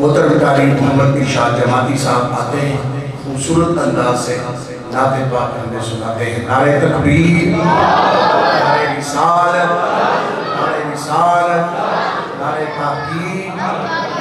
मोहतरम कारी मोहम्मद इरशाद जमाती साहब आते हैं, खूबसूरत अंदाज से नाते पाक हमें सुनाते हैं। नारे तकबीर, नारे रिसालत, नारे रिसालत, नारे तहकीक,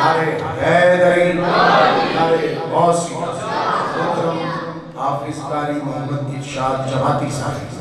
नारे हैदरी, नारे गौसी। मोहतरम हाफिज कारी मोहम्मद इरशाद जमाती साहब।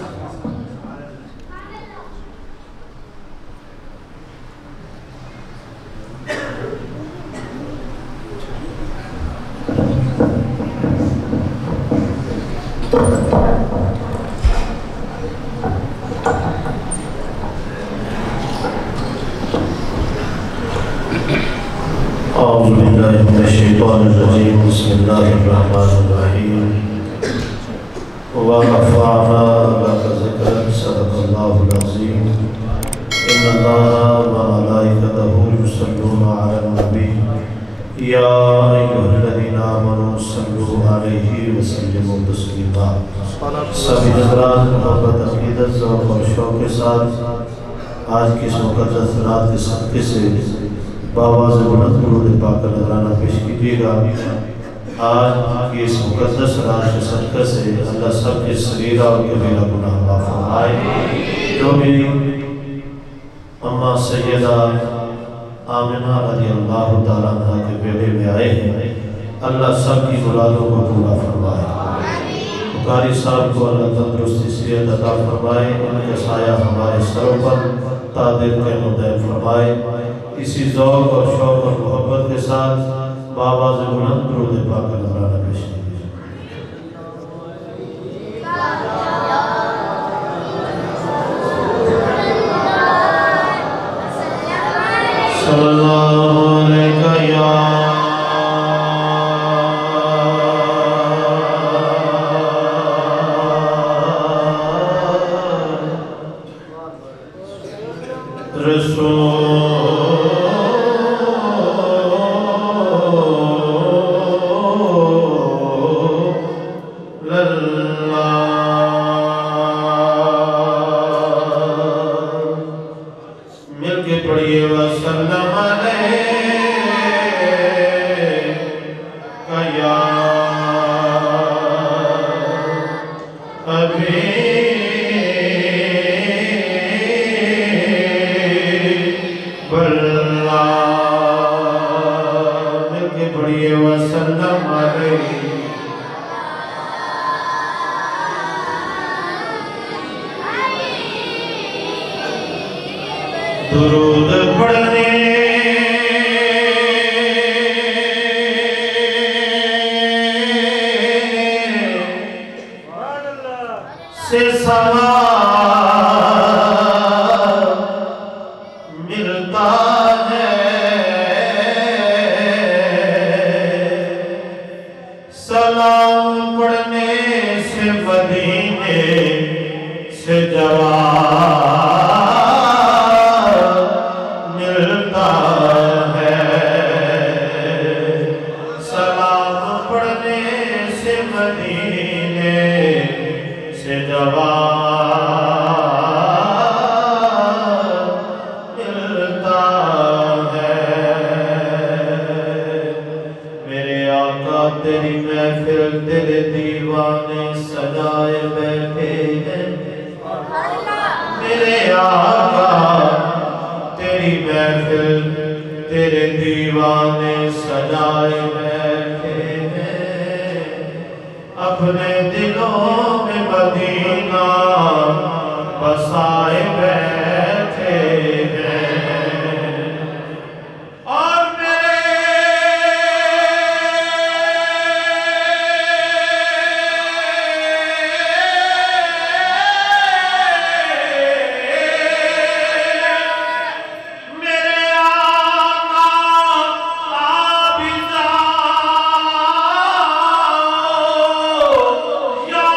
सभी हज़रात मोहब्बत अक़ीदत ज़ौक़ और शौक़ के साथ आज की इस मुक़द्दस रात के सदक़े से बावाज़ बुलंद दुरूद पाक का नज़राना पेश कीजिएगा। आज की इस मुक़द्दस रात के सदक़े से अल्लाह सब के सगीरा और कबीरा गुनाह माफ़ फरमाए। जो भी अम्मा सैयदा आमिना रज़ियल्लाहु तआला अन्हा के बेड़े में आए हैं, अल्लाह सब की मुरादों को पूरा फरमाए। कारी साहब को अल्लाह तंदुरुस्ती सेहत अता फरमाए, उनका साया हमारे सरों पर तादिर क़यामत फरमाए। इसी ज़ौक़ और शौक़ और मोहब्बत के साथ बावाज़ बुलंद दुरूद पाक का नज़राना पेश कीजिए। सल्लल्लाहु अलैहि या दुरूद पढ़ने से सवाब मिलता है, सलाम पढ़ने से मदीने से जवाब मिलता है, सलाम पढ़ने से मदीने से जवाब मिलता है। मेरे आका तेरी महफिल तेरे दीवाने सजाए बैठे हैं, मेरे आका तेरी महफिल तेरे दीवाने सजाए बैठे हैं, अपने दिलों में मदीना बसाए बैठे हैं। और या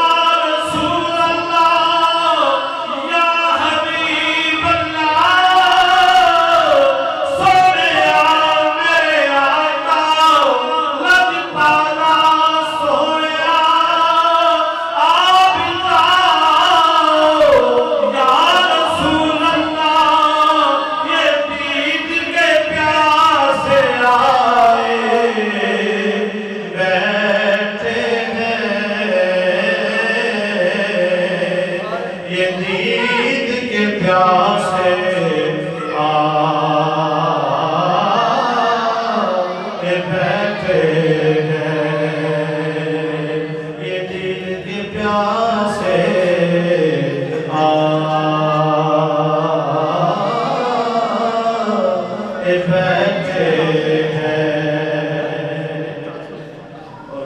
रसूल अल्लाह या हबीब बैठे हैं और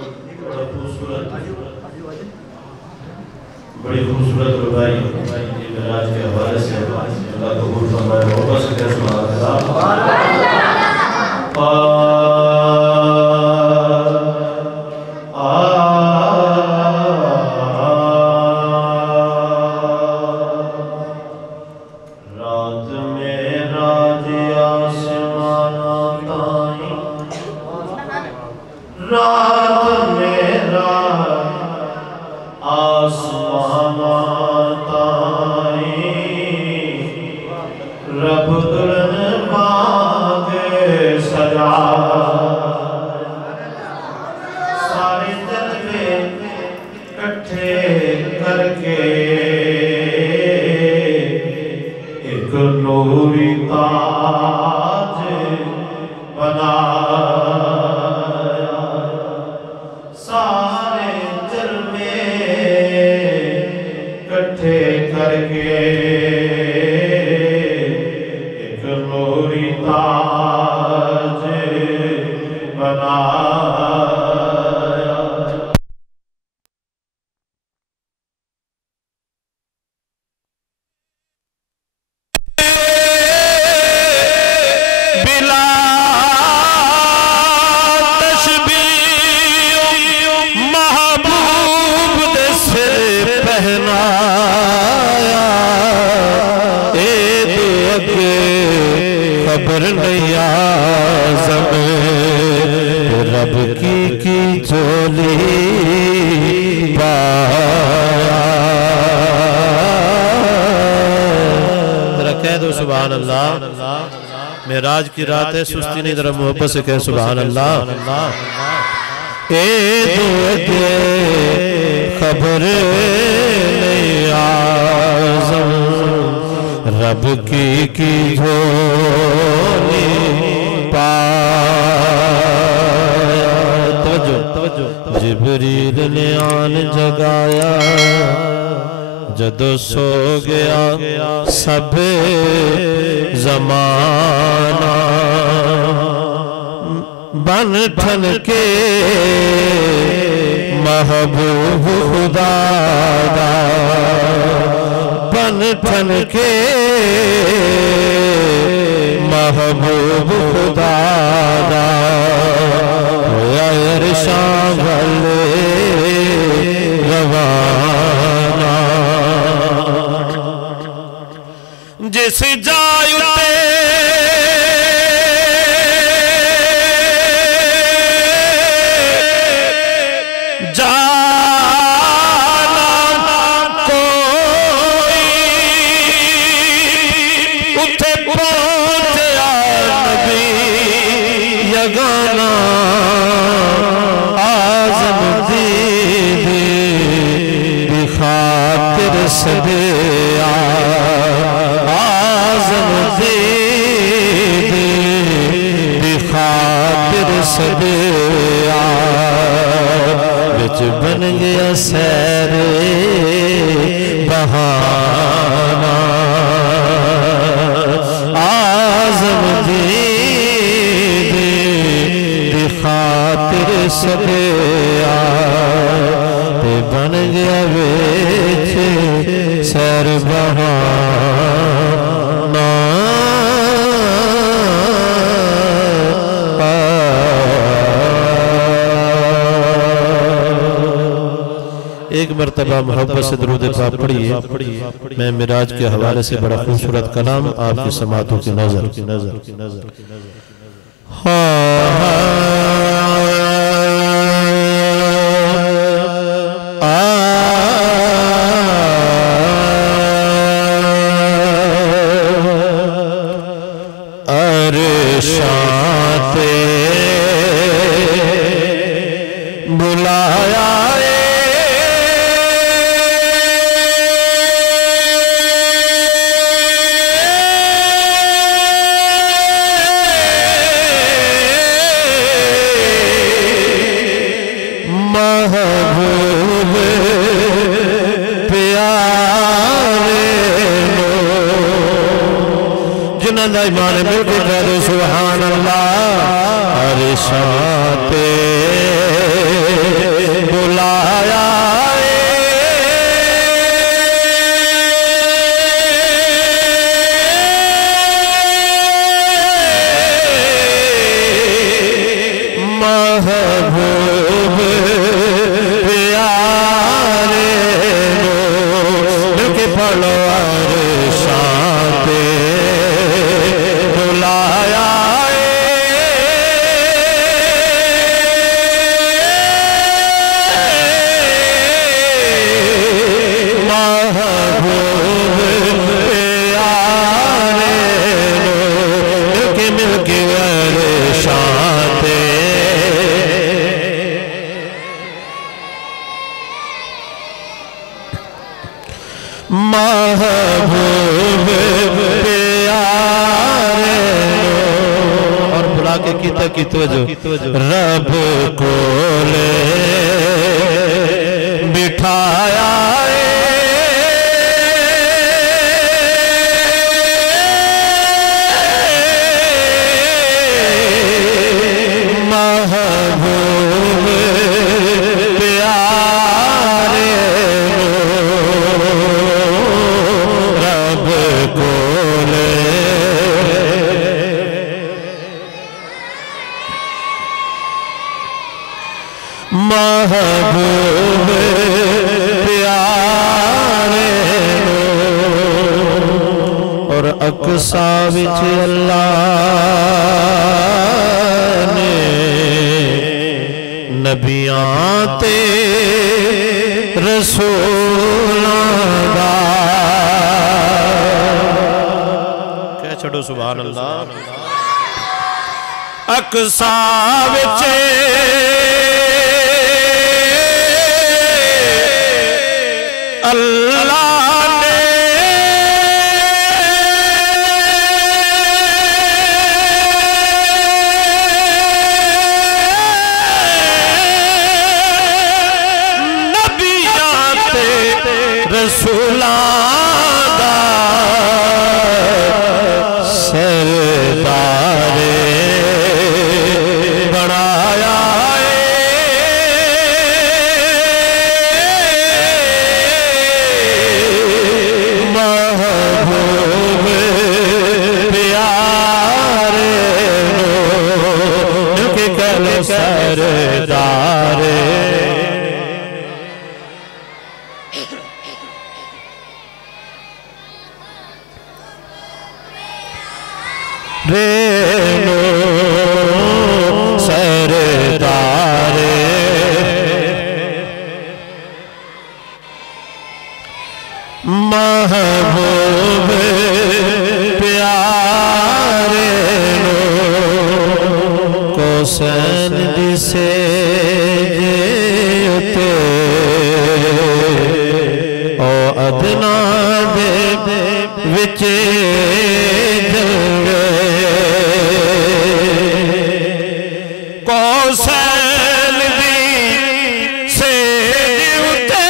बड़ी खूबसूरत रुबाई ये मेराज के हवाले से अल्लाह कबूल फरमाए। मोहब्बत से कह सुभान अल्लाह। मेराज की रात है, सुस्ती नहीं, जरा मोहब्बत से कह सुभान अल्लाह। खबर नहीं आज़म रब की झोली पाया। जिब्रील ने आन जगाया जदों सो गया सब ज़माना। बन ठन के महबूब खुदा दा, बन ठन के महबूब खुदा दा, होया अरशां वाले रवाना। जिस जाय उते बन गया सैर बहाना। आज़म दी खातिर सदे ते बन गया वेच सैर बहाना। एक मरतबा मोहब्बत से दरूद पाक पढ़िए। मैं मिराज के हवाले से बड़ा खूबसूरत कलाम आपकी समातों की नजर अरशाते बुलाया ईमान मिल के कह दो सुभान अल्लाह। अरशां पे बुलाया महबूब प्यारे के पढ़ो अरशां पे बुलाया महबूब प्यारे के मिल के अरशां पे महबूब प्यारे और बुला के किता की तवज्जो रब को ले बिठाया महबूब प्यारे रब को ले महबूब प्यारे और अक्सा विच अल्लाह ने नबियां ते रसूलां दा कह छड़ो सुभान अल्लाह अक्सा विच अल्लाह ने नबियां ते रसूलां दा सरदारे बनाया महबूब प्यारे के कल सरदारे रेनो सरदारे महबूब प्यारे को सैन दिसे उते ओ अदना दे विच कौशल दी से उते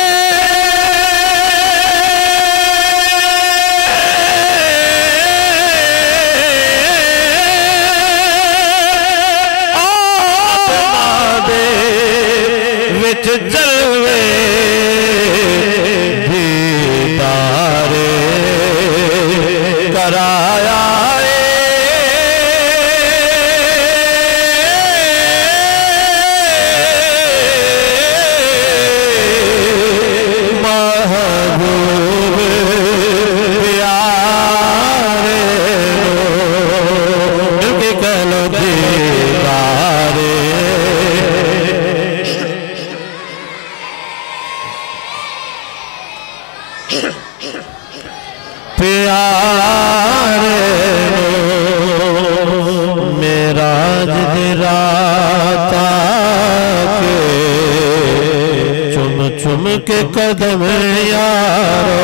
आत्मा दे विच जलवे दीदारे कराया महबूब प्यारे के कलो दीदारे प्यारे मेराज दी रात के चुम चुम के कदम यारो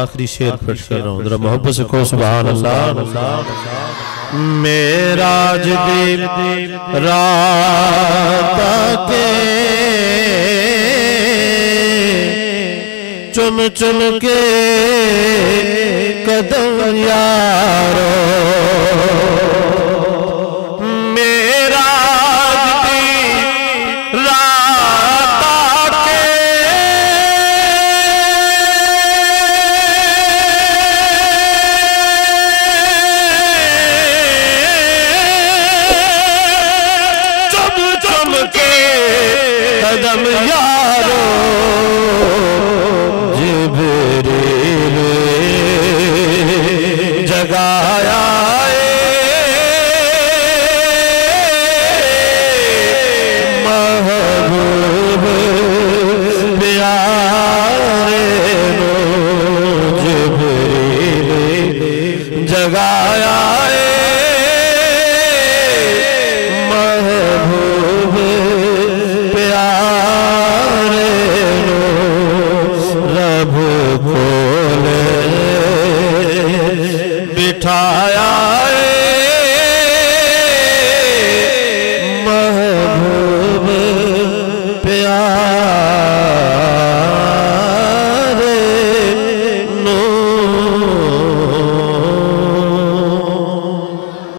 आखिरी शेर पेश कर रहा हूँ जरा मोहब्बत से कहो सुभान अल्लाह मेराज दी रात के चुम चुम के कदम यारो कदम या